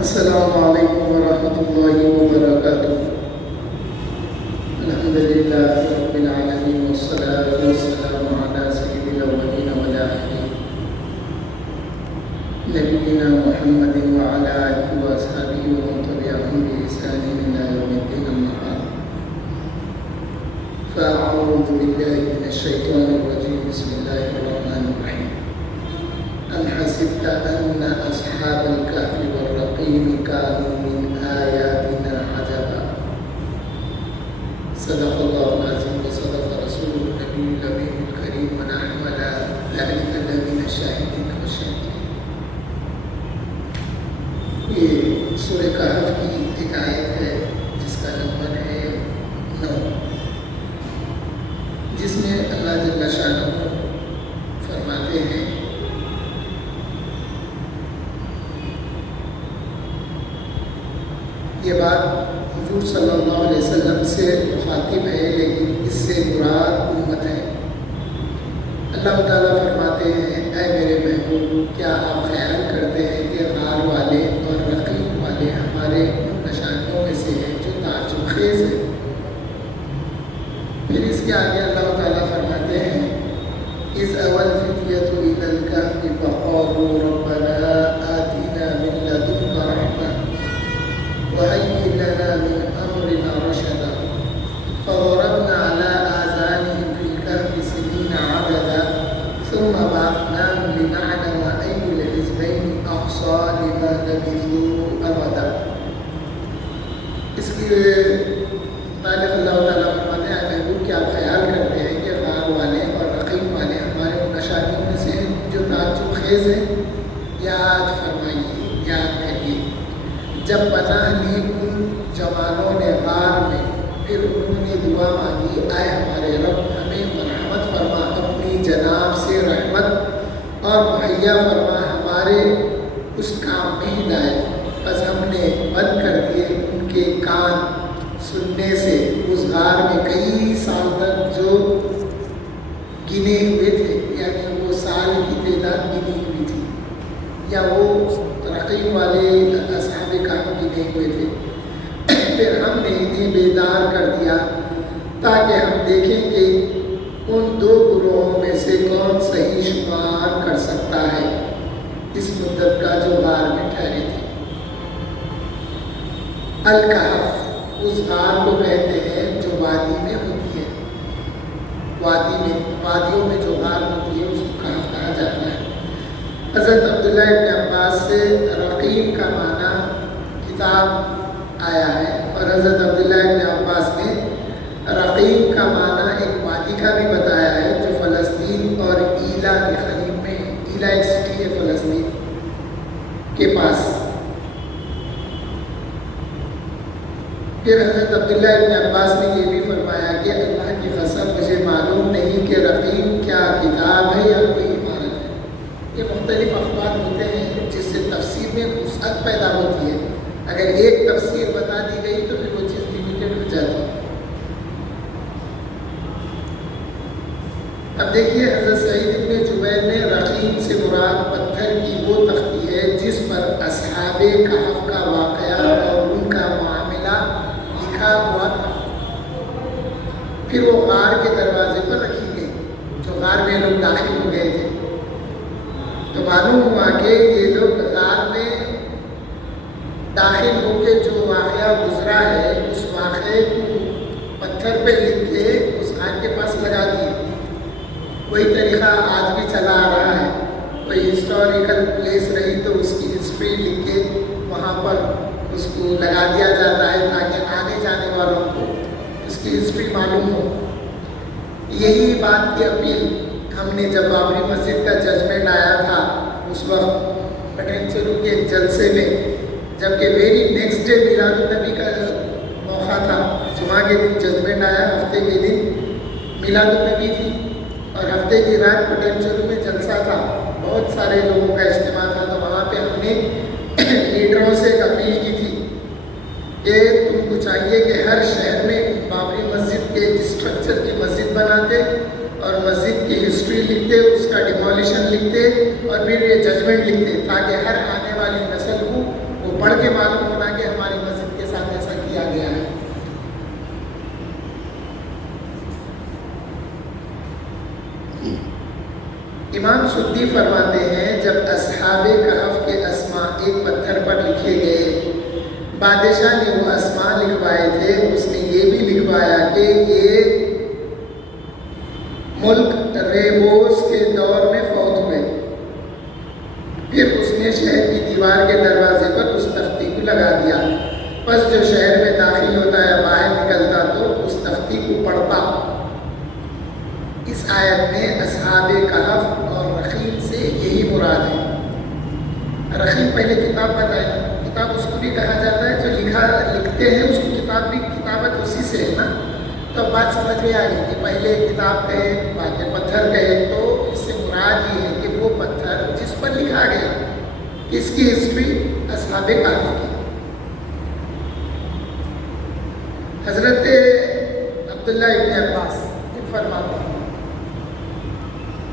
السلام علیکم ورحمۃ اللہ وبرکاتہ۔ الحمد للہ رب العالمین والصلاة والسلام علی سید الاولین والآخرین نبینا محمد وعلی آلہ واصحابہ ومن تبعہم بإحسان الی یوم الدین، اما بعد فاعوذ باللہ من الشیطان الرجیم، بسم اللہ الرحمن الرحیم۔ أم حسبت أن أصحاب الكهف والرقيم كانوا من آياتنا عجبا؟ صدق الله العظيم وصدق رسوله النبي الأمين الكريم، ونحن على ذلك لمن الشاهدين والشاكرين۔ یہ سورہ کہف کی ایک آیت ہے جس کا نمبر ہے 9، جس میں اللہ جل شانہ فرماتے ہیں یہ بات حضور صلی اللہ علیہ وسلم سے مخاطب ہے، لیکن اس سے مراد امت ہے۔ اللہ تعالیٰ فرماتے ہیں، اے میرے محبوب، کیا آپ خیال کرتے ہیں کہ غار والے اور رقیب والے ہمارے ان نشانیوں میں سے ہیں جو تعجب خیز ہیں؟ پھر اس کے آگے اللہ تعالیٰ فرماتے ہیں، اذ اول فتیۃ الی الکہف فقالوا ربنا آتنا من لدنک رحمۃ وهيئ لنا من أمرنا رشدا فضربنا على آذانهم في الكهف سنين عددا ثم بعثناهم لنعلم أي الحزبين أحصى لما لبثوا أمدا۔ اس کی مالک اللہ تعالیٰ فرماتے ہیں، محبوب کیا آپ خیال کرتے ہیں کہ غار والے اور رقیب والے ہمارے ان نشانیوں میں سے ہیں جو تعجب خیز ہیں؟ یاد فرمائیے، یاد کریے، جب پناہ لی ان جوانوں نے غار میں، پھر انہوں نے دعا مانگی، اے ہمارے رب، ہمیں مرحمت فرما، اپنی جناب سے رحمت، اور مہیا فرما ہمارے اس کام میں ہدایت۔ بس ہم نے بند کر دیے ان کے کان سننے سے اس غار میں کئی سال تک جو گنے ہوئے تھے، یعنی وہ سال کی تعداد گنی ہوئی تھی، یا وہ رقیب والے اصحاب کہف گنے ہوئے تھے۔ پھر ہم نے انہیں بیدار کر دیا تاکہ ہم دیکھیں کہ ان دو گروہوں میں سے کون صحیح شمار کر سکتا ہے اس مدت کا جو غار میں ٹھہرے تھے۔ الکہف اس غار کو کہتے ہیں جو وادی میں ہوتی ہے، وادیوں میں جو غار ہوتی ہے اس کو کہف کہا جاتا ہے۔ حضرت عبداللہ ابن عباس سے رقیم کا معنی کتاب آیا ہے، اور حضرت عبداللہ ابن عباس نے رقیم کا معنی ایک وادی کا بھی بتایا ہے جو فلسطین اور ایلا کے قریب میں ہے۔ ایلا ایک سٹی ہے فلسطین کے پاس۔ پھر حضرت عبداللہ ابن عباس نے یہ بھی فرمایا کہ اللہ کی قسم مجھے معلوم نہیں کہ رقیم کیا کتاب ہے یا کوئی عمارت ہے۔ یہ مختلف اخبار ہوتے ہیں جس سے تفسیر میں وسعت پیدا ہوتی ہے، اگر ایک تفسیر بتا دی گئی تو پھر وہ چیز لمیٹڈ ہو جاتی ہے۔ اب دیکھیے، حضرت سعید ابن جبیر نے رقیم سے مراد پتھر کی وہ تختی ہے جس پر اصحاب کہف کا واقعہ اور ان کا معاملہ لکھا ہوا تھا، پھر وہ غار کے دروازے پر رکھی گئی، جو غار میں لوگ داخل ہو گئے تھے۔ تو معلوم ہوا کہ یہ لوگ غار میں داخل ہو کے جو واقعہ گزرا ہے اس واقعے کو پتھر پہ لکھ کے اس غار کے پاس لگا دیے۔ وہی طریقہ آج بھی چلا آ رہا ہے، کوئی ہسٹوریکل پلیس رہی تو اس کی ہسٹری لکھ کے وہاں پر اس کو لگا دیا جاتا ہے تاکہ آنے جانے والوں کو اس کی ہسٹری معلوم ہو۔ یہی بات کی اپیل ہم نے جب بابری مسجد کا ججمنٹ آیا تھا اس وقت پٹین چلو کے ایک جلسے میں، جبکہ ویری نیکسٹ ڈے میلاد النبی کا موقع تھا، جمعہ کے دن ججمنٹ آیا، ہفتے کے دن میلاد النبی تھی، اور ہفتے کی رات پٹین چلو میں جلسہ تھا، بہت سارے لوگوں کا اجتماع تھا۔ تو وہاں پہ ہم نے لیڈروں سے ایک اپیل کی تھی کہ تم کو چاہیے کہ ہر شہر میں بابری مسجد کے اسٹرکچر کی مسجد بناتے اور مسجد کی ہسٹری لکھتے، اس کا ڈیمولیشن لکھتے، اور پھر یہ ججمنٹ لکھتے، تاکہ ہر آنے والی نسل کو وہ پڑھ کے معلوم ہونا کہ ہماری مسجد کے ساتھ ایسا کیا گیا ہے. امام سدی فرماتے ہیں جب اصحاب کہف کے اسماء ایک پتھر پر لکھے گئے، بادشاہ نے وہ اسماء لکھوائے تھے، اس نے یہ بھی لکھوایا کہ یہ ملک ریبوس کے دور میں فوت ہوئے. پھر اس نے شہر کی دیوار کے دروازے پر اس تختی کو لگا دیا. پس جو شہر میں داخل ہوتا ہے باہر نکلتا تو اس تختی کو پڑھتا. اس آیت میں اصحاب کہف اور رقیم سے یہی مراد ہے. رقیم پہلے کتاب بتائی، کتاب اس کو بھی کہا جاتا ہے جو لکھتے ہیں اس کو کتاب بھی، کتابت اسی سے ہے نا. تو بات سمجھ میں آ گئی کہ پہلے کتاب کہے بعد میں پتھر کہے، تو اس سے مراد یہ ہے کہ وہ پتھر جس پر لکھا گیا. اس کی ہسٹری اصحاب کہف کی. حضرت عبداللہ ابن عباس فرماتے ہیں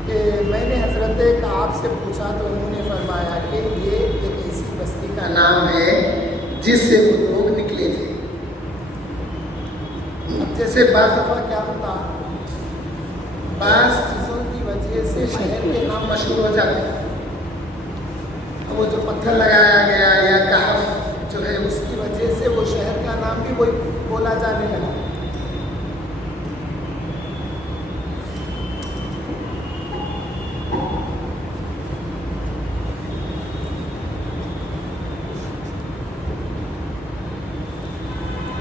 کہ میں نے حضرت کعب سے پوچھا تو انہوں نے فرمایا کہ یہ ایک ایسی بستی کا نام ہے جس سے وہ لوگ نکلے تھے. اب جیسے بعض دفعہ کیا ہوتا، بعض چیزوں کی وجہ سے شہر کے نام مشہور ہو جاتے ہیں. وہ جو پتھر لگایا گیا یا کہف جو ہے اس کی وجہ سے وہ شہر کا نام بھی وہی بولا جانے لگا.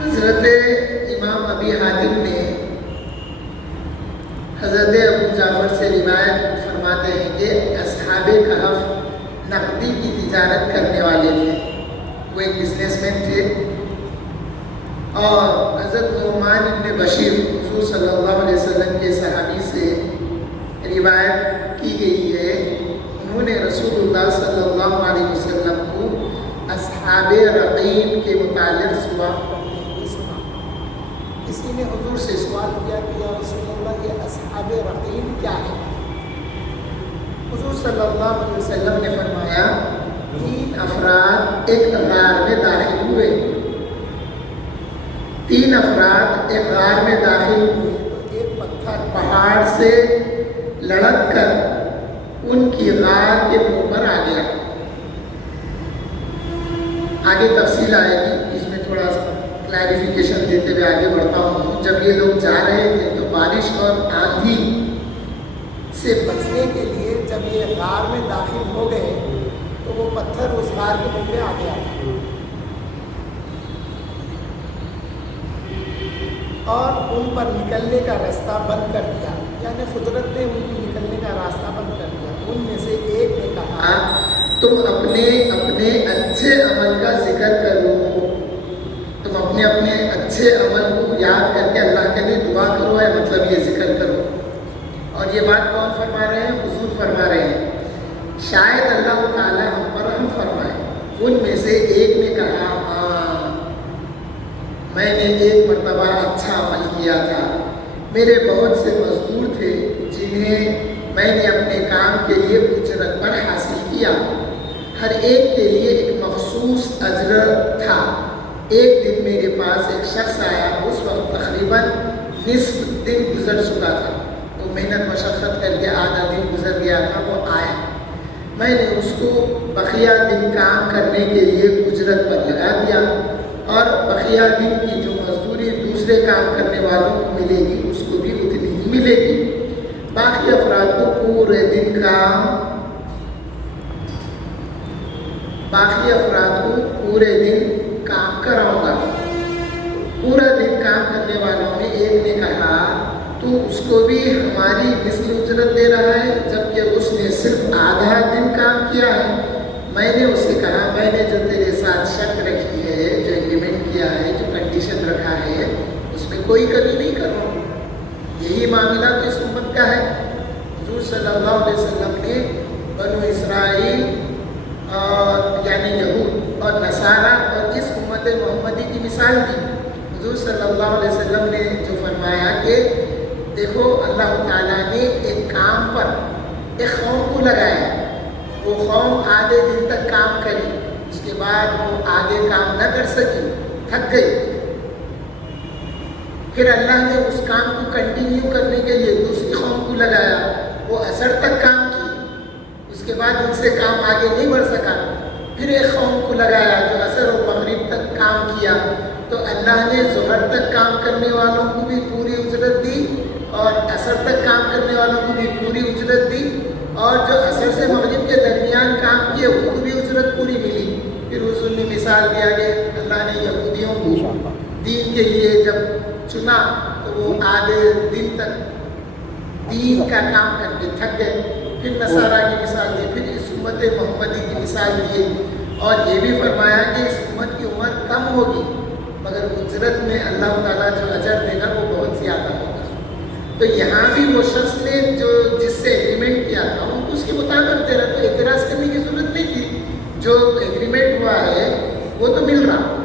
حضرت امام ابی حاتم نے حضرت ابو جعفر سے روایت فرماتے ہیں کہ اصحاب کہف نقدی کی تجارت کرنے والے تھے. وہ ایک بزنس مین تھے. اور حضرت نعمان بن بشیر حضور صلی اللہ علیہ وسلم کے صحابی سے روایت کی گئی ہے، انہوں نے رسول اللہ صلی اللہ علیہ وسلم کو اصحاب رقیم کے متعلق سوال کرتے ہوئے سنا. کسی نے حضور سے سوال کیا کہ یا رسول اللہ یہ اصحاب رقیم کیا ہے؟ حضور صلی اللہ علیہ وسلم نے فرمایا 3 افراد ایک غار میں داخل ہوئے. 3 افراد ایک غار میں داخل ہوئے تو ایک پتھر پہاڑ سے لڑک کر ان کی غار کے منہ پر آ گیا. آگے تفصیل آئے گی، اس میں تھوڑا سا کلیریفیکیشن دیتے ہوئے آگے بڑھتا ہوں. جب یہ لوگ جا رہے تھے تو بارش اور آندھی سے بچنے کے لیے جب یہ غار میں داخل ہو گئے تو وہ پتھر اس غار کے منہ پہ آ گیا اور ان پر نکلنے کا راستہ بند کر دیا. یعنی قدرت نے ان کو نکلنے کا راستہ بند کر دیا. ان میں سے ایک نے کہا تم اپنے اچھے عمل کا ذکر کرو، تم اپنے اچھے عمل کو یاد کر کے اللہ کے لیے دعا کرو، ہے مطلب یہ ذکر کرو. اور یہ بات کون فرما رہے ہیں؟ حضور فرما رہے ہیں. شاید اللہ تعالیٰ ہم پر رحم فرمائے. ان میں سے ایک نے کہا ہاں میں نے ایک مرتبہ اچھا عمل کیا تھا. میرے بہت سے مزدور تھے جنہیں میں نے اپنے کام کے لیے اجرت پر حاصل کیا. ہر ایک کے لیے ایک مخصوص اجر تھا. ایک دن میرے پاس ایک شخص آیا، اس وقت تقریباً نصف دن گزر چکا تھا. وہ محنت مشقت کر کے آدھا دن گزر گیا تھا. وہ آیا، میں نے اس کو بقیہ دن کام کرنے کے لیے اجرت پر لگا دیا اور بقیہ دن کی جو مزدوری دوسرے کام کرنے والوں کو ملے گی اس کو بھی اتنی ہی ملے گی. باقی افراد کو پورے دن کام کراؤں گا. پورا دن کام کرنے والوں میں ایک نے کہا تو اس کو بھی ہماری مثل اجرت دے رہا ہے جبکہ اس نے صرف آدھا دن کام کیا ہے. میں نے اس سے کہا میں نے جو تیرے ساتھ شرط رکھی ہے، جو ایگریمنٹ کیا ہے، جو کنڈیشن رکھا ہے اس میں کوئی کمی نہیں کر رہا ہوں. یہی معاملہ تو اس امت کا ہے. حضور صلی اللہ علیہ وسلم نے بنو اسرائیل اور یعنی یہود اور نصارہ اور اس امت محمدی کی مثال دی. حضور صلی اللہ علیہ وسلم نے جو فرمایا کہ دیکھو اللہ تعالیٰ نے ایک کام پر ایک قوم کو لگایا، وہ قوم آدھے دن تک کام کری، اس کے بعد وہ آگے کام نہ کر سکی، تھک گئی. پھر اللہ نے اس کام کو کنٹینیو کرنے کے لیے دوسری قوم کو لگایا، وہ عصر تک کام کی، اس کے بعد ان سے کام آگے نہیں بڑھ سکا. پھر ایک قوم کو لگایا جو عصر و مغرب تک کام کیا، تو اللہ نے ظہر تک کام کرنے والوں کو بھی پوری اجرت دی اور عصر تک کام کرنے والوں کو بھی پوری اجرت دی، اور جو عصر سے مغرب کے درمیان کام کیے ان کو بھی اجرت پوری ملی. پھر حضور نے مثال دیا کہ اللہ نے یہودیوں کو دین کے لیے جب چنا تو وہ آدھے دن تک دین کا کام کر کے تھک گئے. پھر نصارہ کی مثال دی، پھر اس امت محمدی کی مثال دی، اور یہ بھی فرمایا کہ اس امت کی عمر کم ہوگی مگر اجرت میں اللہ تعالیٰ جو اجر دے گا وہ بہت زیادہ ہوگا. تو یہاں بھی وہ شخص نے جو جس سے ایگریمنٹ کیا تھا ان کو اس کے مطابق دے رہا، تو اعتراض کرنے کی ضرورت نہیں تھی. جو ایگریمنٹ ہوا ہے وہ تو مل رہا،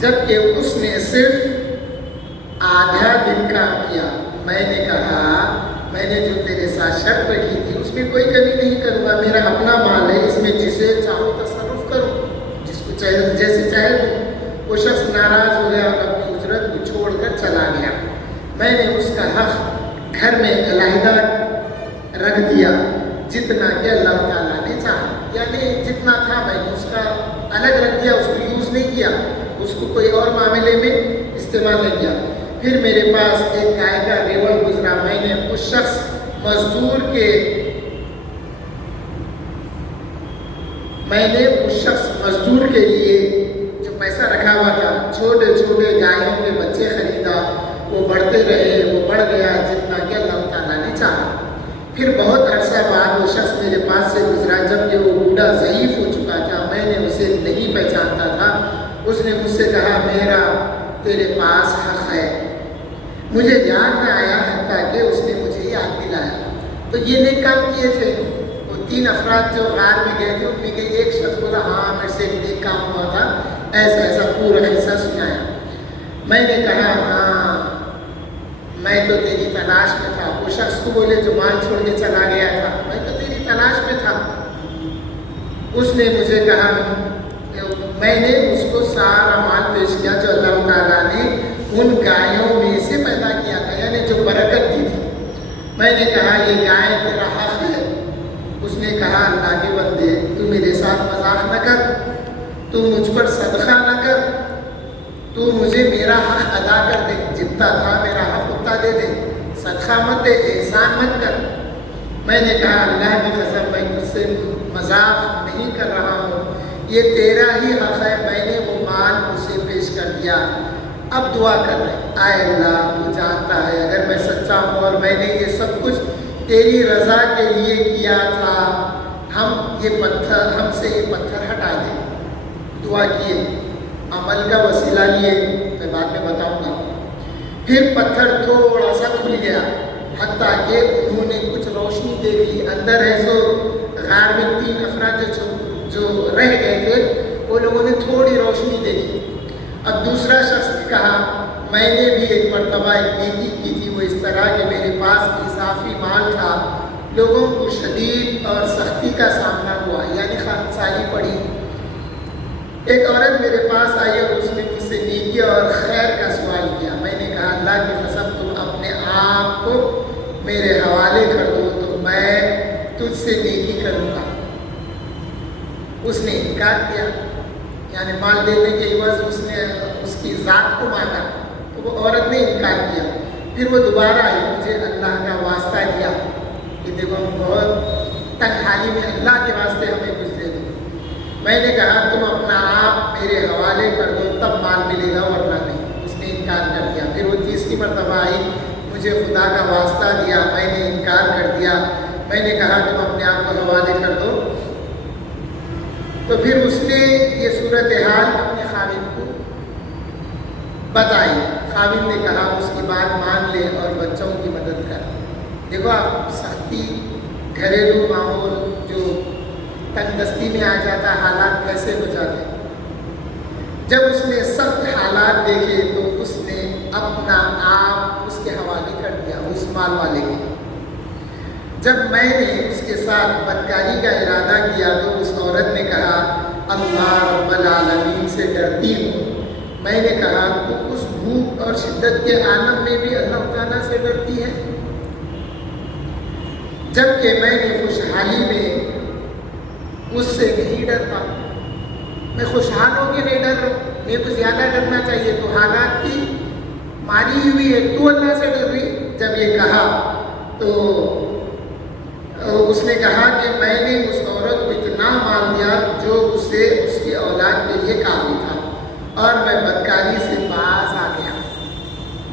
جبکہ اس نے صرف آدھا دن کام کیا. میں نے کہا میں نے جو تیرے ساتھ شرط رکھی تھی اس میں کوئی کمی نہیں کروں گا، میرا اپنا مال ہے، اس میں جسے چاہو تصرف کرو، جس کو چاہے جیسے چاہے دو. وہ شخص ناراض ہو گیا اور اپنی اجرت کو چھوڑ کر چلا گیا. میں نے اس کا حق گھر میں علیحدہ رکھ دیا جتنا کہ اللہ تعالیٰ نے چاہا، یعنی جتنا تھا میں نے اس کا الگ رکھ دیا، اس کو یوز نہیں کیا، اس کو کوئی اور معاملے میں استعمال نہیں کیا. پھر میرے پاس ایک گائے کا ریوڑ گزرا، میں نے اس شخص مزدور کے لیے جو پیسہ رکھا ہوا تھا، چھوٹے چھوٹے گایوں کے بچے خریدا، وہ بڑھتے رہے، وہ بڑھ گیا جتنا کہ اللہ تعالیٰ نے چاہا. پھر بہت عرصہ بعد وہ شخص میرے پاس سے گزرا، جب کہ وہ بوڑھا ضعیف ہو چکا تھا، میں نے اسے نہیں پہچانتا تھا. اس نے مجھ سے کہا میرا تیرے پاس حق ہے. مجھے یاد نہ آیا حتیٰ کہ اس نے مجھے یاد دلایا. تو یہ نیک کام کیے تھے. وہ 3 افراد جو غار میں گئے تھے ان میں کہ ایک شخص بولا ہاں میرے سے ایک نیک کام ہوا تھا، ایسا ایسا پورا قصہ سنایا. میں نے کہا ہاں میں تو تیری تلاش میں تھا. وہ شخص کو بولے جو مال چھوڑ کے چلا گیا تھا، میں تو تیری تلاش میں تھا. اس نے مجھے کہا میں نے اس کو سارا مال پیش کیا جو اللہ تعالیٰ نے ان گایوں میں سے پیدا کیا تھا، یعنی جو برکت دی تھی. میں نے کہا یہ گائے تیرا حق ہے. اس نے کہا اللہ کے بندے تو میرے ساتھ مذاق نہ کر، تو مجھ پر صدقہ نہ کر، تو مجھے میرا حق ادا کر دے، جتنا تھا میرا حق اتنا دے دے، صدقہ مت دے، احسان مت کر. میں نے کہا اللہ کی قسم میں تجھ سے مذاق نہیں کر رہا ہوں، یہ تیرا ہی حق ہے. میں نے وہ مال اسے پیش کر دیا. اب دعا کر رہے آئے اللہ تو جانتا ہے اگر میں سچا ہوں اور میں نے یہ سب کچھ تیری رضا کے لیے کیا تھا، ہم سے یہ پتھر ہٹا دے. دعا کیے، عمل کا وسیلہ لیے، میں بعد میں بتاؤں گا. پھر پتھر تھوڑا سا کھل گیا حتیٰ کہ انہوں نے کچھ روشنی دیکھی. اندر ہے سو غار میں 3 افراد جو رہ گئے تھے وہ لوگوں نے تھوڑی روشنی دیکھی. اب دوسرا شخص نے کہا میں نے بھی ایک مرتبہ ایک نیکی کی تھی، وہ اس طرح کہ میرے پاس اضافی مال تھا، لوگوں کو شدید اور سختی کا سامنا ہوا، یعنی خانساری پڑی. ایک عورت میرے پاس آئی اور اس نے مجھ سے نیکی اور خیر کا سوال کیا. میں نے کہا اللہ کی قسم تم اپنے آپ کو میرے حوالے کر دو تو میں تجھ سے نیکی کروں گا. اس نے انکار کیا، یعنی مال دینے کے عوض اس نے اس کی ذات کو مانگا، تو وہ عورت نے انکار کیا. پھر وہ دوبارہ آئی، مجھے اللہ کا واسطہ دیا کہ دیکھو ہم بہت تنگ حالی میں، اللہ کے واسطے ہمیں کچھ دے دو. میں نے کہا تم اپنا آپ میرے حوالے کر دو تب مال ملے گا ورنہ نہیں. اس نے انکار کر دیا. پھر وہ تیسری مرتبہ آئی، مجھے خدا کا واسطہ دیا، میں نے انکار کر دیا. میں نے کہا تم اپنے آپ کو حوالے کر دو. تو پھر اس نے یہ صورتحال اپنے خاوند کو بتائی. خاوند نے کہا اس کی بات مان لے اور بچوں کی مدد کر. دیکھو آپ سختی، گھریلو ماحول جو تنگ دستی میں آ جاتا، حالات کیسے ہو جاتے. جب اس نے سخت حالات دیکھے تو اس نے اپنا آپ اس کے حوالے کر دیا، اس مال والے کے. جب میں نے اس کے ساتھ بدکاری کا ارادہ کیا تو اس عورت نے کہا اللہ رب العالمین سے ڈرتی ہوں۔ میں نے کہا تو اس بھوک اور شدت کے عالم میں بھی اللہ تعالیٰ سے ڈرتی ہے، جبکہ میں نے خوشحالی میں اس سے نہیں ڈرتا۔ میں خوشحال ہو کے نہیں ڈر رہا ہوں، میں تو زیادہ ڈرنا چاہیے، تو حالات کی ماری ہوئی ہے، تو اللہ سے ڈر رہی۔ جب یہ کہا تو اس نے کہا کہ میں نے اس عورت کو اتنا مال دیا جو اسے اس کی اولاد کے لیے کافی تھا، اور میں بدکاری سے باز آ گیا۔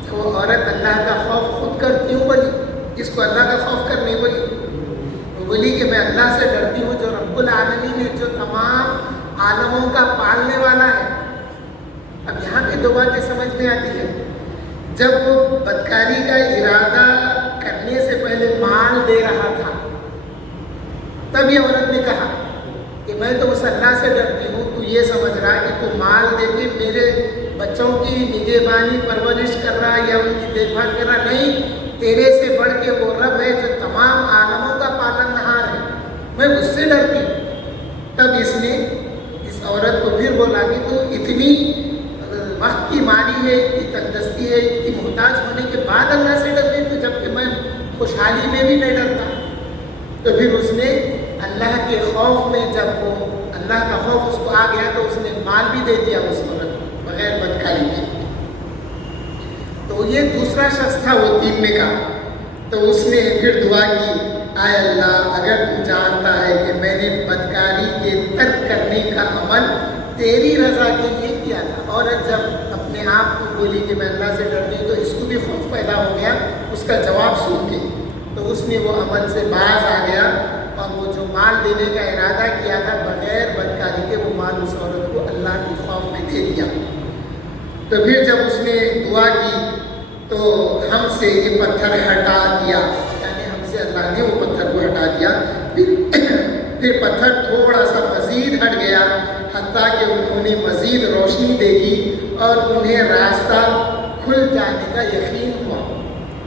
تو وہ عورت اللہ کا خوف خود کر کیوں بولی؟ اس کو اللہ کا خوف کر نہیں بولی، وہ بولی کہ میں اللہ سے ڈرتی ہوں جو رب العالمین ہے، جو تمام عالموں کا پالنے والا ہے۔ اب یہاں پہ دو باتیں سمجھ میں آتی ہے۔ جب وہ بدکاری کا ارادہ کرنے سے پہلے مال دے رہا تھا، تب یہ عورت نے کہا کہ میں تو اس اللہ سے ڈرتی ہوں، تو یہ سمجھ رہا ہے کہ تو مال دے کے میرے بچوں کی نگہبانی پرورش کر رہا ہے یا ان کی دیکھ بھال کر رہا، نہیں، تیرے سے بڑھ کے وہ رب ہے جو تمام عالموں کا پالن نہار ہے، میں اس سے ڈرتی ہوں۔ تب اس نے اس عورت کو پھر بولا کہ تو اتنی وقت کی ماری ہے، اتنی تندرستی ہے، اتنی محتاج ہونے کے بعد اللہ سے ڈرتی تو جبکہ میں خوشحالی میں بھی نہیں ڈرتا۔ تو پھر اس نے اللہ کے خوف میں، جب وہ اللہ کا خوف اس کو آ گیا تو اس نے مال بھی دے دیا اس عورت کو بغیر بدکاری کے۔ تو یہ دوسرا شخص تھا وہ تین میں کا، تو اس نے پھر دعا کی، اے اللہ اگر تو جانتا ہے کہ میں نے بدکاری کے ترک کرنے کا عمل تیری رضا کے لیے کیا تھا، اور جب اپنے آپ کو بولی کہ میں اللہ سے ڈرتی ہوں تو اس کو بھی خوف پیدا ہو گیا اس کا جواب سن کے، تو اس نے وہ عمل سے باز آ گیا، اور وہ جو مال دینے کا ارادہ کیا تھا بغیر بدکاری کے، وہ مال اس عورت کو اللہ کے خوف میں دے دیا۔ تو پھر جب اس نے دعا کی تو ہم سے یہ پتھر ہٹا دیا، یعنی ہم سے اللہ نے وہ پتھر کو ہٹا دیا۔ پھر پتھر تھوڑا سا مزید ہٹ گیا، حتیٰ کہ انہوں نے مزید روشنی دیکھی اور انہیں راستہ کھل جانے کا یقین ہوا۔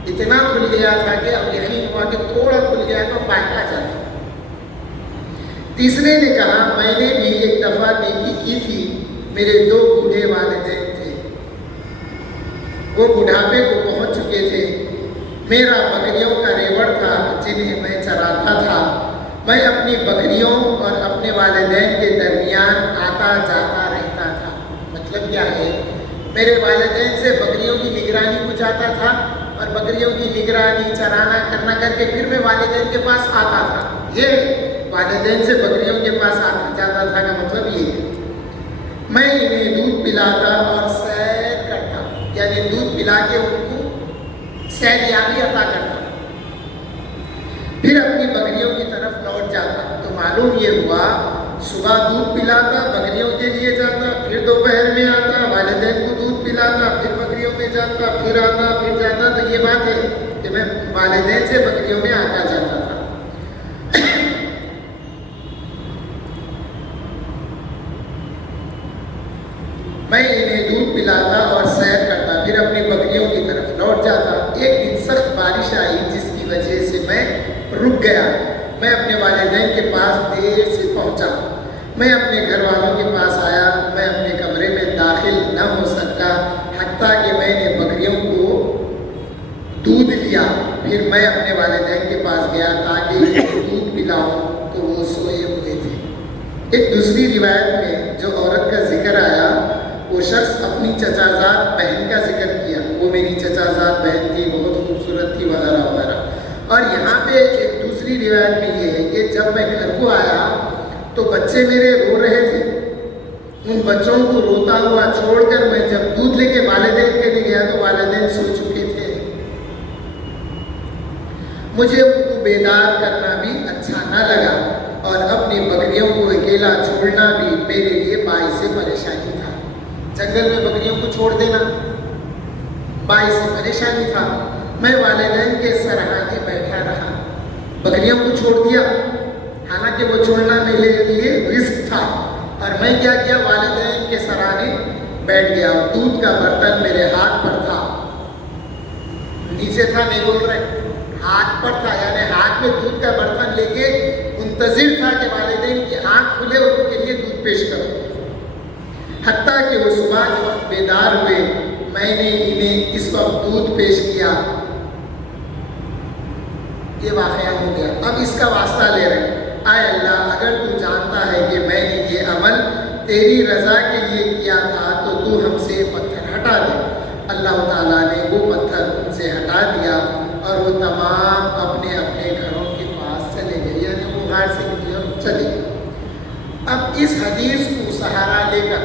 اتنا کھل گیا تھا کہ اب یقین ہوا کہ تھوڑا کھل گیا تو باہر آ جاتا۔ تیسرے نے کہا میں نے بھی ایک دفعہ نیکی کی تھی، میرے دو بوڑھے والدین تھے، وہ بڑھاپے کو پہنچ چکے تھے، میرا بکریوں کا ریوڑ تھا جنہیں میں چراتا تھا، میں اپنی بکریوں اور اپنے والدین کے درمیان آتا جاتا رہتا تھا۔ مطلب کیا ہے؟ میرے والدین سے بکریوں کی نگرانی کو جاتا تھا، اور بکریوں کی نگرانی چرانا کرنا کر کے پھر میں والدین کے پاس آتا تھا۔ یہ والدین سے بکریوں کے پاس آتا جاتا تھا کا مطلب یہ ہے۔ میں انہیں دودھ پلاتا اور سیر کرتا، یعنی دودھ پلا کے ان کو سیریابی عطا کرتا، پھر اپنی بکریوں کی طرف لوٹ جاتا۔ تو معلوم یہ ہوا صبح دودھ پلاتا، بکریوں کے لیے جاتا، پھر دوپہر میں آتا، والدین کو دودھ پلاتا، پھر بکریوں میں جاتا، پھر آتا، پھر جاتا۔ تو یہ بات ہے کہ میں والدین سے بکریوں میں آتا جاتا تھا۔ میں انہیں دودھ پلاتا اور سیر کرتا، پھر اپنی بکریوں کی طرف لوٹ جاتا۔ ایک دن سخت بارش آئی جس کی وجہ سے میں رک گیا۔ میں اپنے والدین کے پاس دیر سے پہنچا۔ میں اپنے گھر والوں کے پاس آیا، میں اپنے کمرے میں داخل نہ ہو سکتا حتیٰ کہ میں نے بکریوں کو دودھ لیا۔ پھر میں اپنے والدین کے پاس گیا تاکہ انہیں دودھ پلاؤں، تو وہ سوئے ہوئے تھے۔ ایک دوسری روایت میں جو عورت کا ذکر آیا وہ شخص اپنی چچازاد بہن کا ذکر کیا، وہ میری چچازاد بہن تھی، بہت خوبصورت تھی وغیرہ وغیرہ۔ اور یہاں پہ ایک دوسری روایت میں یہ ہے کہ جب میں گھر کو آیا تو بچے میرے رو رہے تھے، ان بچوں کو روتا ہوا چھوڑ کر میں جب دودھ لے کے والدین کے لیے گیا تو والدین سو چکے تھے۔ مجھے ان کو بیدار کرنا بھی اچھا نہ لگا، اور اپنی بکریوں کو اکیلا چھوڑنا بھی میرے لیے باعث پریشانی تھا۔ جنگل میں بکریوں کو چھوڑ دینا باعث پریشانی تھا۔ میں والدین کے سرحانے بیٹھا رہا، بکریوں کو چھوڑ دیا، حالانکہ وہ چھوڑنا میرے لیے رزق تھا، اور میں کیا کیا، والدین کے سرانے بیٹھ گیا، اور دودھ کا برتن میرے ہاتھ پر تھا، نیچے تھا، نہیں بول رہے، ہاتھ پر تھا، یعنی ہاتھ میں دودھ کا برتن لے کے منتظر تھا کہ والدین کی آنکھ کھلے اور ان کے لیے دودھ پیش کرو، حتیٰ کہ وہ صبح کے وقت بیدار ہوئے، میں نے انہیں اس وقت دودھ پیش کیا۔ یہ واقعہ ہو گیا۔ اب اس کا واسطہ لے رہے ہیں، اے اللہ اگر تو جانتا ہے کہ میں نے یہ عمل تیری رضا کے لیے کیا تھا تو تو ہم سے پتھر ہٹا دے۔ اللہ تعالیٰ نے وہ پتھر ان سے ہٹا دیا اور وہ تمام اپنے اپنے گھروں کے پاس چلے گئے، یعنی وہ غار سے نکلے اور چلے گئے۔ اب اس حدیث کو سہارا لے کر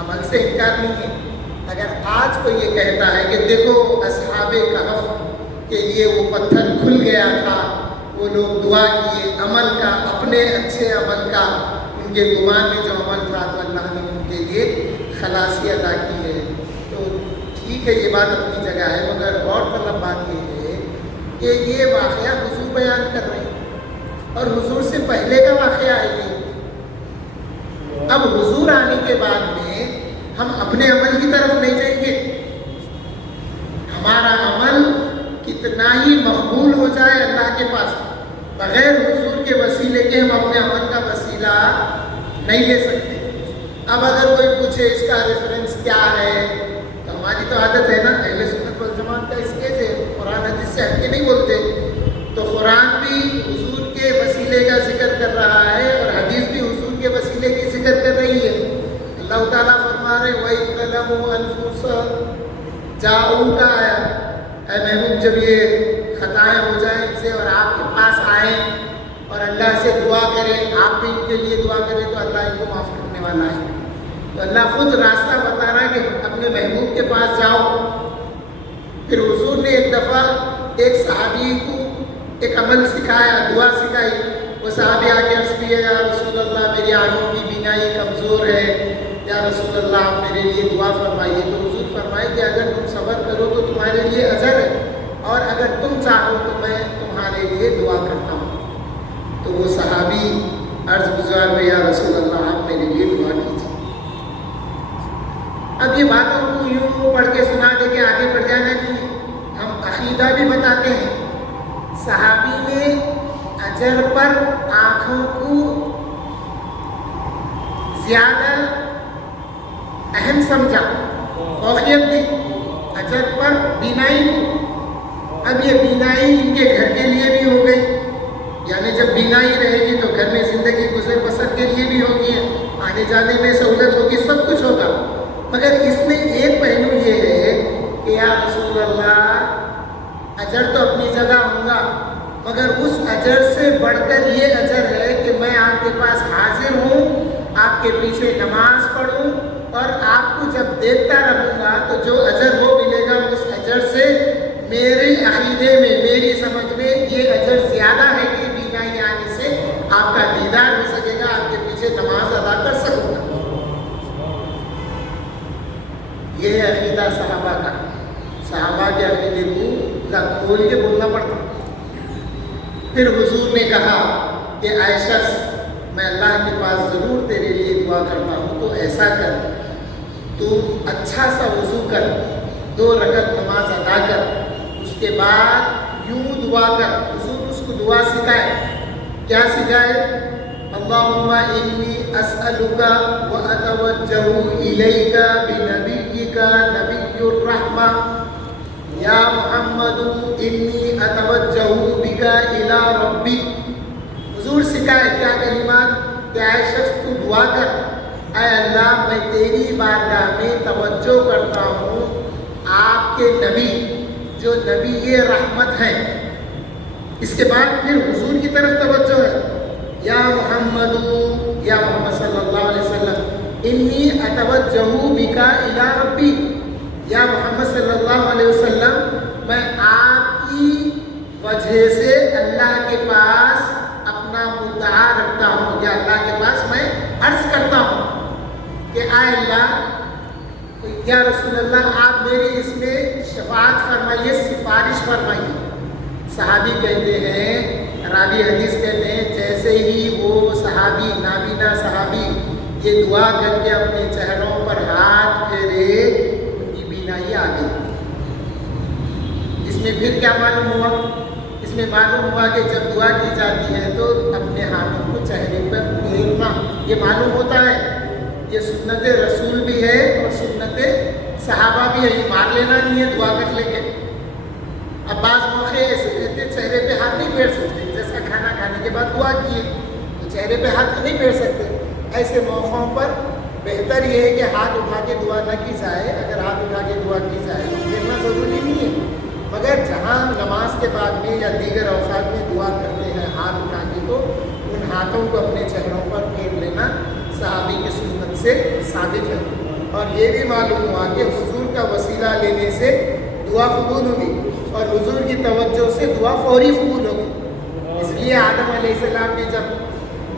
عمل سے انکار نہیں ہے۔ اگر آج کوئی یہ کہتا ہے کہ دیکھو اصحاب کہف کے لیے وہ پتھر کھل گیا تھا، وہ لوگ دعا کیے عمل کا، اپنے اچھے عمل کا، ان کے گمان میں جو عمل تھا تو اللہ نے ان کے لیے خلاصی عطا کی ہے، تو ٹھیک ہے یہ بات اپنی جگہ ہے، مگر غور طلب بات یہ ہے کہ یہ واقعہ حضور بیان کر رہے ہیں اور حضور سے پہلے کا واقعہ ہے یہ۔ اب حضور آنے کے بعد میں ہم اپنے عمل کی طرف نہیں جائیں گے، ہمارا عمل کتنا ہی مقبول ہو جائے اللہ کے پاس، بغیر حضور کے وسیلے کے ہم اپنے عمل کا وسیلہ نہیں لے سکتے۔ اب اگر کوئی پوچھے اس کا ریفرنس کیا ہے، تو ہماری تو عادت ہے نا، اہل سنت والجماعت کا اس کیسے قرآن حدیث سے ہٹ کے نہیں بولتے، تو قرآن بھی حضور کے وسیلے کا ذکر کر رہا ہے اور حدیث بھی حضور کے وسیلے کی ذکر کر رہی ہے۔ اللہ تعالیٰ فرما رہے وَإِذْ ظَلَمُوا أَنفُسَهُمْ جَاءُوكَ آیا، اے محبوب جب یہ خطائیں ہو جائیں ان سے اور آپ کے پاس آئیں اور اللہ سے دعا کریں، آپ بھی ان کے لیے دعا کریں تو اللہ ان کو معاف کرنے والا ہے۔ تو اللہ خود راستہ بتا رہا ہے کہ اپنے محبوب کے پاس جاؤ۔ پھر حضور نے ایک دفعہ ایک صحابی کو ایک عمل سکھایا، دعا سکھائی، وہ صحابی آگے عرض کیے یا رسول اللہ میری آنکھوں کی بینائی کمزور ہے، یا رسول اللہ آپ میرے لیے دعا فرمائیے۔ تو حضور فرمائے کہ اگر تم صبر کرو تو تمہارے لیے اجر ہے، اور اگر تم چاہو تو میں تمہارے لیے دعا کرتا ہوں۔ تو وہ صحابی عرض گزار ہوئے یا رسول اللہ آپ میرے لیے دعا کیجیے۔ اب یہ باتوں کو یوں پڑھ کے سنا دے کے آگے بڑھ جانا نہیں، ہم عقیدہ بھی بتاتے ہیں۔ صحابی نے اجر پر آنکھوں کو زیادہ اہم سمجھا، فوقیت دی اجر پر بینائی کو۔ اب یہ بینائی ان کے گھر کے لیے بھی ہو گئی، یعنی جب بینائی رہے گی تو گھر میں زندگی گزر بسر کے لیے بھی ہوگی، آنے جانے میں سہولت ہوگی، سب کچھ ہوگا۔ مگر اس میں ایک پہلو یہ ہے کہ یا رسول اللہ اجر تو اپنی جگہ ہوں گا، مگر اس اجر سے بڑھ کر یہ اجر ہے کہ میں آپ کے پاس حاضر ہوں، آپ کے پیچھے نماز پڑھوں اور آپ کو جب دیکھتا رہوں گا تو جو اجر وہ ملے گا اس اجر سے میرے عقیدے میں، میری سمجھ میں یہ اجر زیادہ ہے کہ بینائی آنے سے آپ کا دیدار ہو سکے گا، آپ کے پیچھے نماز ادا کر سکوں گا۔ یہ ہے عقیدہ صحابہ کا۔ صحابہ کے عقیدے کو کھول کے بولنا پڑتا۔ پھر حضور نے کہا کہ اے شخص میں اللہ کے پاس ضرور تیرے لیے دعا کرتا ہوں، تو ایسا کر، تو اچھا سا وضو کر، 2 رکعت نماز ادا کر، اس کے بعد یوں دعا کر۔ حضور اس کو دعا سکھائے، کیا سکھائے؟ اللہم انی اسألک واتوجہ الیک بنبیک نبی الرحمہ یا محمد انی اتوجہ بک الی ربی۔ حضور سکھائے کیا کلمات کہ اے شخص تو دعا کر، اے اللہ میں تیری بارگاہ میں توجہ کرتا ہوں آپ کے نبی جو نبی رحمت ہیں۔ اس کے بعد پھر حضور کی طرف توجہ ہے، یا محمد صلی اللہ علیہ وسلم انی اتوجہ بک الی ربی، یا محمد صلی اللہ علیہ وسلم میں آپ کی وجہ سے اللہ کے پاس اپنا مدعا رکھتا ہوں، یا اللہ کے پاس میں عرض کرتا ہوں کہ اے اللہ، یا رسول اللہ آپ میری اس میں شفاعت فرمائیے، سفارش فرمائیے۔ صحابی کہتے ہیں، راوی حدیث کہتے ہیں، جیسے ہی وہ صحابی، نابینا صحابی یہ دعا کر کے اپنے چہروں پر ہاتھ پھیرے، ان کی بینائی آ گئی۔ اس میں پھر کیا معلوم ہوا؟ اس میں معلوم ہوا کہ جب دعا کی جاتی ہے تو اپنے ہاتھوں کو چہرے پر پھیرنا، یہ معلوم ہوتا ہے، یہ سنت رسول بھی ہے اور سنت صحابہ بھی ہے، یہ مار لینا نہیں ہے دعا کر لے کے۔ اب بعض موقع ایسے رہتے چہرے پہ ہاتھ نہیں پھیر سکتے، جیسا کھانا کھانے کے بعد دعا کیے تو چہرے پہ ہاتھ نہیں پھیر سکتے، ایسے موقعوں پر بہتر یہ ہے کہ ہاتھ اٹھا کے دعا نہ کی جائے۔ اگر ہاتھ اٹھا کے دعا کی جائے تو پھیرنا ضروری نہیں ہے، مگر جہاں نماز کے بعد میں یا دیگر اوقات میں دعا کرتے ہیں ہاتھ اٹھا کے، تو ان ہاتھوں کو اپنے چہروں پر پھیر لینا صحابی کی سنت سے ثابت ہے۔ اور یہ بھی معلوم ہوا کہ حضور کا وسیلہ لینے سے دعا قبول ہوگی اور حضور کی توجہ سے دعا فوری قبول ہوگی۔ اس لیے آدم علیہ السلام نے جب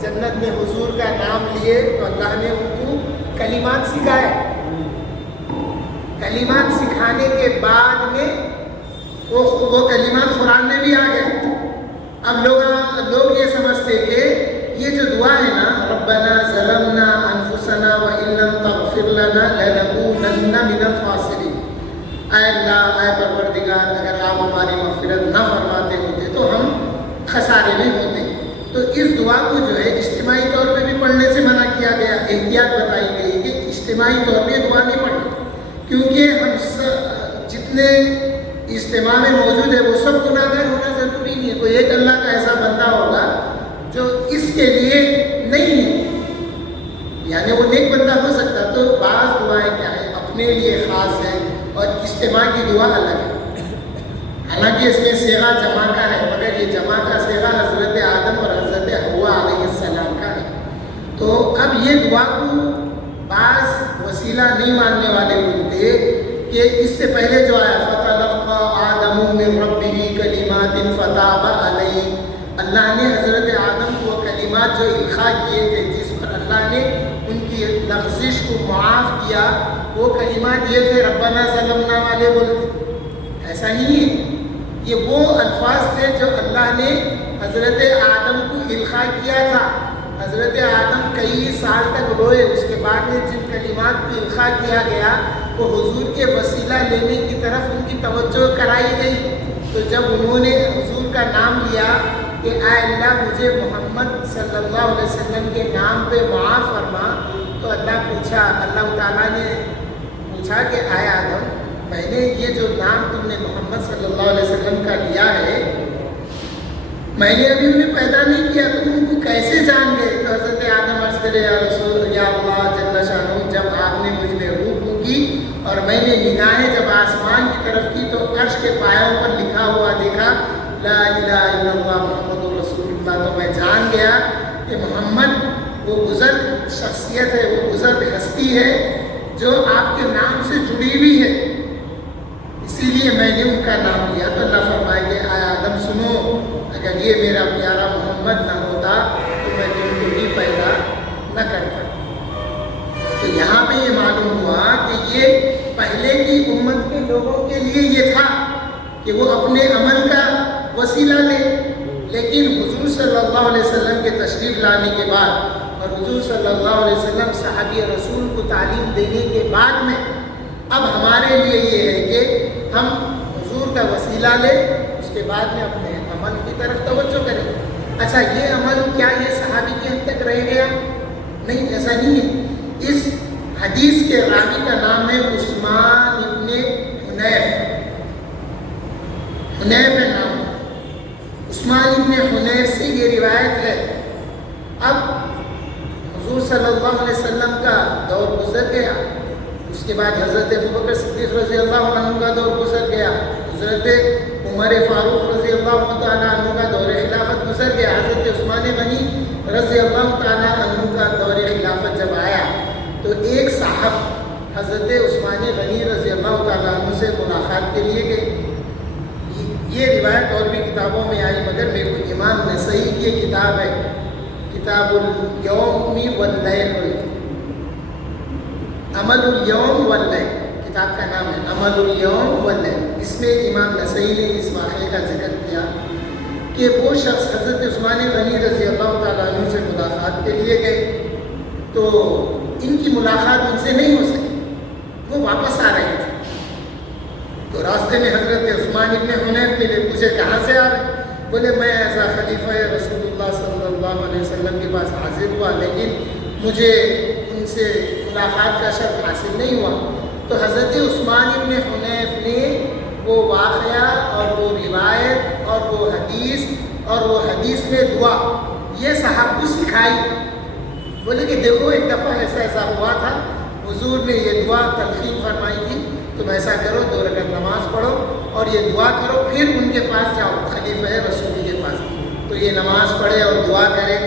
جنت میں حضور کا نام لیے تو اللہ نے ان کو کلمات سکھائے، کلمات سکھانے کے بعد میں وہ کلمات قرآن میں بھی آ گئے۔ اب لوگ یہ سمجھتے کہ یہ جو دعا ہے نا، ربنا ظلمنا انفسنا وان لم تغفر لنا لنکونن من الخاسرین، اے اللہ، اے پروردگار، اگر آپ ہماری مغفرت نہ فرماتے ہوتے تو ہم خسارے میں ہوتے۔ تو اس دعا کو جو ہے اجتماعی طور پہ بھی پڑھنے سے منع کیا گیا، احتیاط بتائی گئی کہ اجتماعی طور پہ دعا نہیں پڑھنی، کیونکہ ہم جتنے اجتماع میں موجود ہے وہ سب گناہ گار ہونا ضروری نہیں ہے، کوئی ایک اللہ کا ایسا بندہ ہوگا جو اس کے لیے نہیں ہے، یعنی وہ نیک بندہ ہو سکتا۔ تو بعض دعائیں کیا ہے اپنے لیے خاص ہے اور اجتماع کی دعا الگ ہے، حالانکہ اس میں صیغہ جمع کا ہے، مگر یہ جمع کا صیغہ حضرت آدم اور حضرت حوا علیہ السلام کا ہے۔ تو اب یہ دعا کو بعض وسیلہ نہیں ماننے والے بولتے کہ اس سے پہلے جو آیا فَتَلَقَّى آدَمُ مِن رَبِّهِ كَلِمَاتٍ فَتَابَ عَلَيْهِ، اللہ نے حضرت آدم کو وہ کلمات جو القاء کیے تھے، جس پر اللہ نے ان کی لغزش کو معاف کیا، وہ کلمات یہ تھے ربنا ظلمنا والے بولتے، ایسا نہیں ہے۔ یہ وہ الفاظ تھے جو اللہ نے حضرت آدم کو القاء کیا تھا۔ حضرت آدم کئی سال تک روئے، اس کے بعد میں جن کلمات کو القاء کیا گیا وہ حضور کے وسیلہ لینے کی طرف ان کی توجہ کرائی گئی۔ تو جب انہوں نے حضور کا نام لیا کہ اے اللہ مجھے محمد صلی اللہ علیہ وسلم کے نام پہ معاف فرما، تو اللہ تعالیٰ نے پوچھا کہ اے آدم، میں نے یہ جو نام تم نے محمد صلی اللہ علیہ وسلم کا لیا ہے، میں نے ابھی انہیں پیدا نہیں کیا، تم ان کو کیسے جان گئے؟ تو حضرت آدم عرض کرے یا رسول یا اللہ جل شانہ، جب آپ نے مجھ میں روح پھونکی اور میں نے نگاہیں جب آسمان کی طرف کی تو عرش کے پایوں پر لکھا ہوا دیکھا لا الہ الا اللہ محمد رسول اللہ، تو میں جان گیا کہ محمد وہ بزرگ شخصیت ہے، وہ بزرگ ہستی ہے جو آپ کے نام سے جڑی ہوئی ہے، اسی لیے میں نے ان کا نام لیا۔ تو اللہ فرمائے کہ اے آدم سنو، اگر یہ میرا پیارا محمد نہ ہوتا تو میں تم کو بھی پیدا نہ کرتا۔ تو یہاں پہ یہ معلوم ہوا کہ یہ پہلے کی امت کے لوگوں کے لیے یہ تھا کہ وہ اپنے عمل کا وسیلہ لے، لیکن حضور صلی اللہ علیہ وسلم کے تشریف لانے کے بعد اور حضور صلی اللہ علیہ وسلم صحابی رسول کو تعلیم دینے کے بعد میں اب ہمارے لیے یہ ہے کہ ہم حضور کا وسیلہ لیں، اس کے بعد میں اپنے عمل کی طرف توجہ کریں۔ اچھا، یہ عمل کیا یہ صحابی کے حد تک رہ گیا؟ نہیں، ایسا نہیں ہے۔ اس حدیث کے راوی کا نام ہے عثمان ابن حنیف ہے نام، عثمان ابن حنیف سے یہ روایت ہے۔ اب حضور صلی اللہ علیہ وسلم کا دور گزر گیا، اس کے بعد حضرت ابوبکر صدیق رضی اللہ عنہ کا دور گزر گیا، حضرت عمر فاروق رضی اللہ تعالیٰ عنہ کا دور خلافت گزر گیا، حضرت عثمان غنی رضی اللہ تعالیٰ عنہ کا دور خلافت جب آیا تو ایک صاحب حضرت عثمان غنی رضی اللہ تعالیٰ عنہ سے ملاقات کے لیے گئے۔ یہ روایت اور بھی کتابوں میں آئی، مگر میرے کو امام نسائی کی کتاب ہے، کتاب الیوم واللیل، عمل الیوم واللیل کتاب کا نام ہے، عمل الیوم واللیل۔ اس میں امام نسائی نے اس واقعے کا ذکر کیا کہ وہ شخص حضرت عثمان غنی رضی اللہ تعالیٰ عنہ سے ملاقات کے لیے گئے تو ان کی ملاقات ان سے نہیں ہو سکی، وہ واپس آ رہے تھے۔ تو راستے میں حضرت عثمان ابن حنیف ملے، پوچھے کہاں سے آ رہے؟ بولے میں ایسا خلیفہ رسول اللہ صلی اللہ علیہ وسلم کے پاس حاضر ہوا، لیکن مجھے ان سے ملاقات کا شرف حاصل نہیں ہوا۔ تو حضرت عثمان ابن حنیف نے وہ واقعہ اور وہ روایت اور وہ حدیث میں دعا یہ صاحب کو سکھائی۔ بولے کہ دیکھو ایک دفعہ ایسا ہوا تھا، حضور نے یہ دعا تلقین فرمائی تھی، تم ایسا کرو 2 رکعت نماز پڑھو اور یہ دعا کرو، پھر ان کے پاس جاؤ خلیفہ رسول کے پاس۔ تو یہ نماز پڑھے اور دعا کرے۔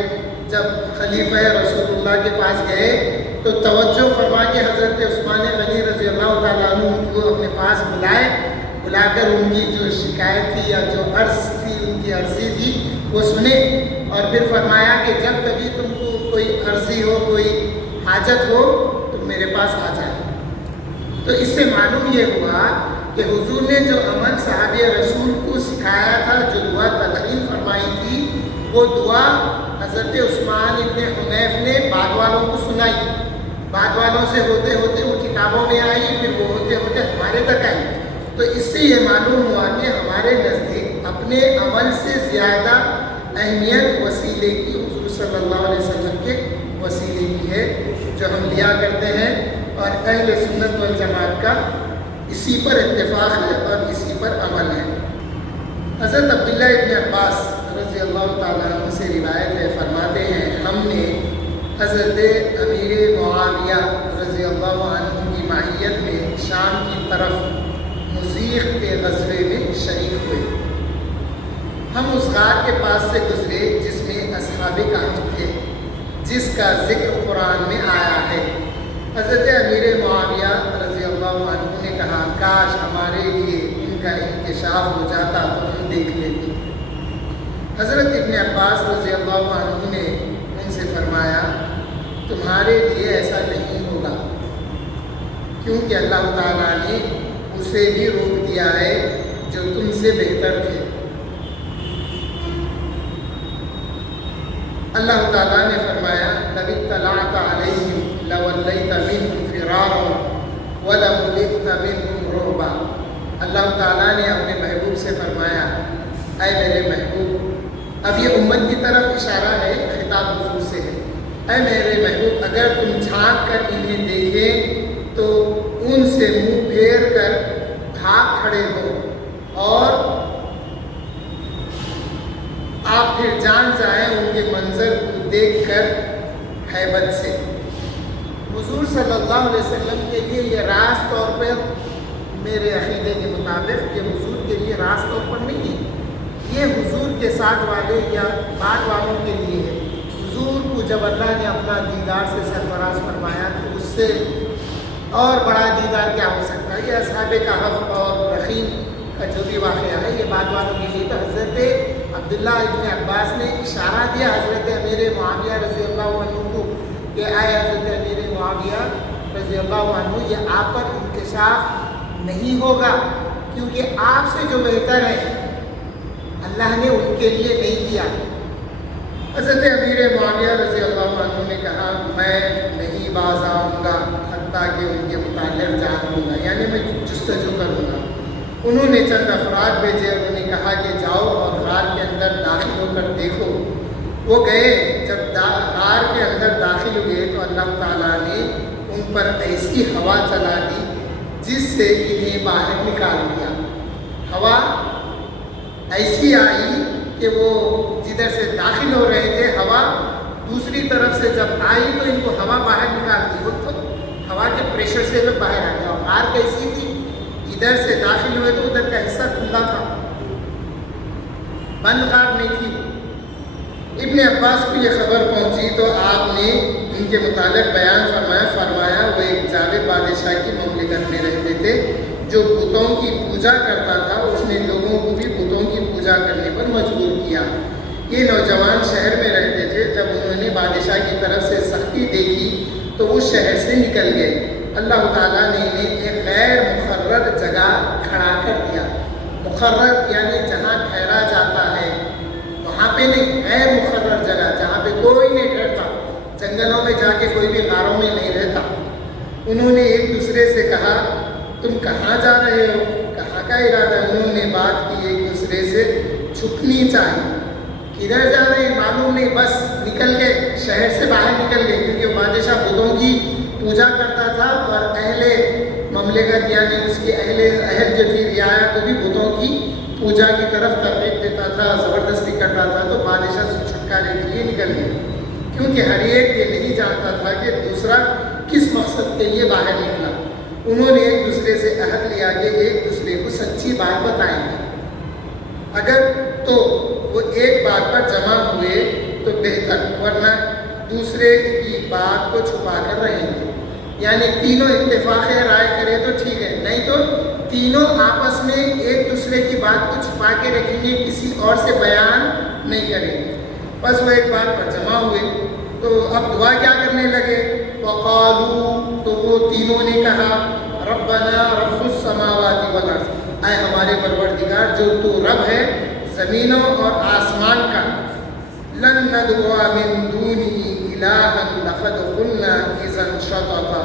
جب خلیفہ رسول اللہ کے پاس گئے تو توجہ فرما کے حضرت عثمان غنی رضی اللہ تعالیٰ عنہ ان کو اپنے پاس بلا کر ان کی جو شکایت تھی یا جو عرض تھی، ان کی عرضی تھی وہ سنے، اور پھر فرمایا کہ جب کبھی تم کو کوئی عرضی ہو، کوئی حاجت ہو، تم میرے پاس آ جائے۔ تو اس سے معلوم یہ ہوا کہ حضور نے جو عمل صحابہ رسول کو سکھایا تھا، جو دعا تلقین فرمائی تھی، وہ دعا حضرت عثمان ابن حنیف نے بعد والوں کو سنائی۔ بعد والوں سے ہوتے ہوتے وہ کتابوں میں آئی، پھر وہ ہوتے ہوتے ہمارے تک آئی۔ تو اس سے یہ معلوم ہوا کہ ہمارے نزدیک اپنے عمل سے زیادہ اہمیت وسیلے کی حضور صلی اللہ علیہ وسلم کے وسیلے کی ہے، جو ہم لیا کرتے ہیں، اور اہل سنت والجماعت کا اسی پر اتفاق ہے اور اسی پر عمل ہے۔ حضرت عبداللہ ابن عباس رضی اللہ تعالیٰ عنہ سے روایت ہے، فرماتے ہیں ہم نے حضرت امیر معاویہ رضی اللہ عنہ کی معیت میں شام کی طرف مزیح کے غزوے میں شریک ہوئے۔ ہم اس غار کے پاس سے گزرے جس میں اصحاب کہف تھے، جس کا ذکر قرآن میں آیا ہے۔ حضرت امیر معاویہ رضی اللہ عنہ نے کہا کاش ہمارے لیے ان کا انکشاف ہو جاتا تو ہم دیکھ لیتے۔ حضرت ابن عباس رضی اللہ عنہ نے ان سے فرمایا تمہارے لیے ایسا نہیں ہوگا، کیونکہ اللہ تعالیٰ نے اسے بھی روک دیا ہے جو تم سے بہتر تھے۔ اللہ تعالیٰ نے فرمایا لَوِ اطَّلَعْتَ عَلَيْهِمْ لَوَلَّيْتَ مِنْهُمْ فِرَارًا وَلَمُلِئْتَ مِنْهُمْ رُعْبًا۔ اللہ تعالیٰ نے اپنے محبوب سے فرمایا اے میرے محبوب، اب یہ امت کی طرف اشارہ ہے، خطاب حضور سے ہے، اے میرے محبوب اگر تم جھانک کر انہیں دیکھیں تو ان سے منہ پھیر کر بھاگ کھڑے ہو اور آپ پھر جان جائیں ان کے منظر کو دیکھ کر ہیبت سے۔ حضور صلی اللہ علیہ وسلم کے لیے یہ راست طور پر، میرے عقیدے کے مطابق یہ حضور کے لیے راست طور پر نہیں ہے، یہ حضور کے ساتھ والے یا بعد والوں کے لیے ہے۔ حضور کو جب اللہ نے اپنا دیدار سے سرفراز فرمایا تو اس سے اور بڑا دیدار کیا ہو سکتا ہے؟ یہ اصحاب کہف اور رحیم کا جو بھی واقعہ ہے یہ بعد والوں کے لیے۔ تو حضرت عبداللہ ابن عباس نے اشارہ دیا حضرت امیر معاویہ رضی اللہ عنہ کو کہ اے حضرت امیر معاویہ رضی اللہ عنہ، یہ آپ پر انکشاف نہیں ہوگا، کیونکہ آپ سے جو بہتر ہے اللہ نے ان کے لیے نہیں کیا۔ حضرت امیر معاویہ رضی اللہ عنہ نے کہا میں نہیں باز آؤں گا حتیٰ کہ ان کے متعلق جان لوں گا، یعنی میں جستجو کروں گا۔ انہوں نے چند افراد بھیجے، انہوں نے کہا کہ جاؤ اور غار کے اندر داخل ہو کر دیکھو۔ وہ گئے، جب غار کے اندر داخل ہوئے تو اللہ تعالیٰ نے ان پر ایسی ہوا چلا دی جس سے انہیں باہر نکال دیا۔ ہوا ایسی آئی کہ وہ جدھر سے داخل ہو رہے تھے ہوا دوسری طرف سے جب آئی تو ان کو ہوا باہر نکال دی، وہ تو ہوا کے پریشر سے وہ باہر آ گیا۔ اور غار کیسی تھی، ادھر سے داخل ہوئے تو ادھر کا حصہ کھلا تھا، بند غار نہیں تھی۔ ابن عباس کو یہ خبر پہنچی تو آپ نے ان کے متعلق بیان فرمایا وہ ایک جاوید بادشاہ کی مملکت میں رہتے تھے جو بتوں کی پوجا کرتا تھا، اس نے لوگوں کو بھی بتوں کی پوجا کرنے پر مجبور کیا۔ یہ نوجوان شہر میں رہتے تھے، جب انہوں نے بادشاہ کی طرف سے سختی دیکھی تو وہ شہر سے نکل گئے۔ اللہ تعالیٰ نے انہیں ایک غیر مقرر جگہ کھڑا کر دیا۔ مقرر یعنی جہاں ٹھہرا جاتا ہے وہاں پہ نہیں، غیر مقرر جگہ جہاں پہ کوئی نہیں ٹھہرتا، جنگلوں میں جا کے کوئی بھی غاروں میں نہیں رہتا۔ انہوں نے ایک دوسرے سے کہا تم کہاں جا رہے ہو؟ کہا پکا ارادہ انہوں نے بات کی ایک دوسرے سے چھپنی چاہیے. کدھر جا رہے ہیں معلوم نہیں, بس نکل گئے, شہر سے باہر نکل گئے, کیونکہ بادشاہ بتوں کی پوجا کرتا تھا اور اہل مملکت یعنی اس کی اہل جو تھی رعایا کو بھی بتوں کی پوجا کی طرف ترغیب دیتا تھا, زبردستی کرتا تھا. تو بادشاہ سے چھٹکارے کے لیے نکل گئے, کیونکہ ہر ایک یہ نہیں جانتا تھا کہ دوسرا کس مقصد کے لیے باہر نکلا. انہوں نے ایک دوسرے سے عہد لیا کہ ایک دوسرے کو سچی بات بتائیں گے, اگر تو وہ ایک بات پر جمع ہوئے تو بہتر, ورنہ دوسرے کی بات کو چھپا کر رہیں گے. یعنی تینوں اتفاق رائے کرے تو ٹھیک ہے, نہیں تو تینوں آپس میں ایک دوسرے کی بات کو چھپا کے رکھیں گے, کسی اور سے بیان نہیں کریں گے. بس وہ ایک بات پر جمع ہوئے تو اب دعا کیا کرنے لگے. وقالوا, تو وہ تینوں نے کہا, ربنا رب السماوات والارض, اے ہمارے پروردگار جو تو رب ہے زمینوں اور آسمان کا, لن ندعو من دونه الہا لقد قلنا اذا شططا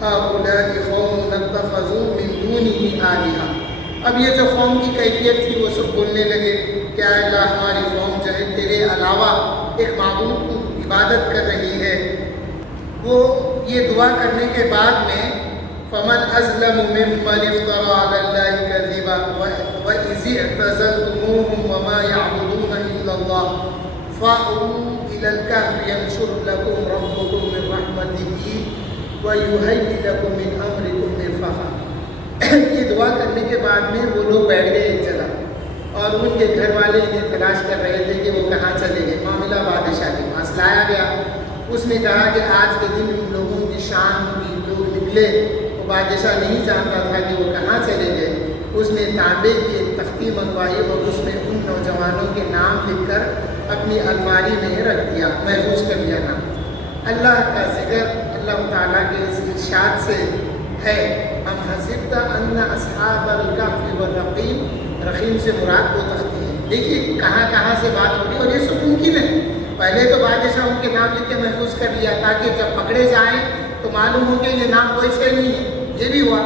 هؤلاء قوم اتخذوا من دونه آلہہ. اب یہ جو قوم کی کیفیت تھی وہ سب بولنے لگے کہ اے اللہ ہماری قوم جو ہے تیرے علاوہ ایک معبود کو عبادت کر رہی ہے. وہ یہ دعا کرنے کے بعد میں فمن ازلم ممن افترى على الله كذبا واذ اعتزلتموهم وما يعبدون الا الله فاووا الى الكهف ينشر لكم ربكم من رحمته ويهيئ لكم من امركم مرفقا. یہ دعا کرنے کے بعد میں وہ لوگ بیٹھ گئے ایک جگہ, اور ان کے گھر والے انہیں تلاش کر رہے تھے کہ وہ کہاں چلے گئے. معاملہ بادشاہ کے پاس لایا گیا. اس نے کہا کہ آج کے دن ان لوگوں کی شان ہوگی, لوگ نکلے. وہ بادشاہ نہیں جانتا تھا کہ وہ کہاں چلے گئے. اس نے تانبے کی ایک تختی منگوائی اور اس میں ان نوجوانوں کے نام لکھ کر اپنی الماری میں رکھ دیا, محفوظ کر دیا نام. اللہ کا ذکر اللہ تعالیٰ کے اس ارشاد سے ہے, ام حسبت ان اصحاب الکہف والرقیم, رقیم سے مراد وہ تختی ہے. دیکھیے کہاں کہاں سے بات ہو رہی ہے, اور یہ سب ممکن ہے. پہلے تو بادشاہ ان کے نام لکھ کے محفوظ کر لیا تاکہ جب پکڑے جائیں تو معلوم ہو کہ یہ نام کوئی سے نہیں ہے. یہ بھی ہوا.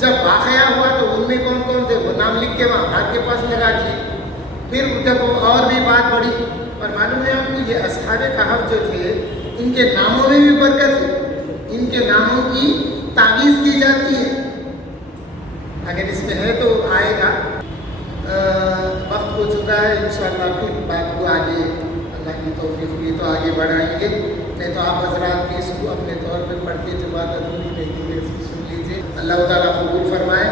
جب واقعہ ہوا تو ان میں کون کون تھے وہ نام لکھ کے وہاں کے پاس لگا دیے. پھر جب اور بھی بات بڑھی, اور معلوم ہے آپ کو یہ اصحاب کہف جو تھے ان کے ناموں میں بھی برکت ہے, ان کے ناموں کی تعویذ کی جاتی ہے. اگر اس میں ہے تو آئے گا. وقت ہو چکا ہے, انشاءاللہ پھر بات کو آگے اللہ کی توفیق ہوئی تو آگے بڑھائیں گے, نہیں تو آپ حضرات بھی اس کو اپنے طور پہ پڑھ کے جو بات ادھوری رہتی ہے اس کو سن لیجیے. اللہ تعالیٰ قبول فرمائے.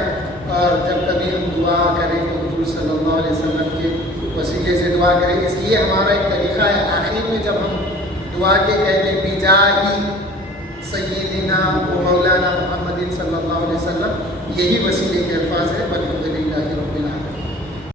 اور جب کبھی ہم دعا کریں تو حضور صلی اللہ علیہ وسلم کے وسیلے سے دعا کریں. اس لیے ہمارا ایک طریقہ ہے, آخر میں جب ہم دعا کے کہتے ہیں بجاہی سیدنا و مولانا محمد صلی اللہ علیہ وسلم, یہی وسیلے کے الفاظ ہیں. بلکہ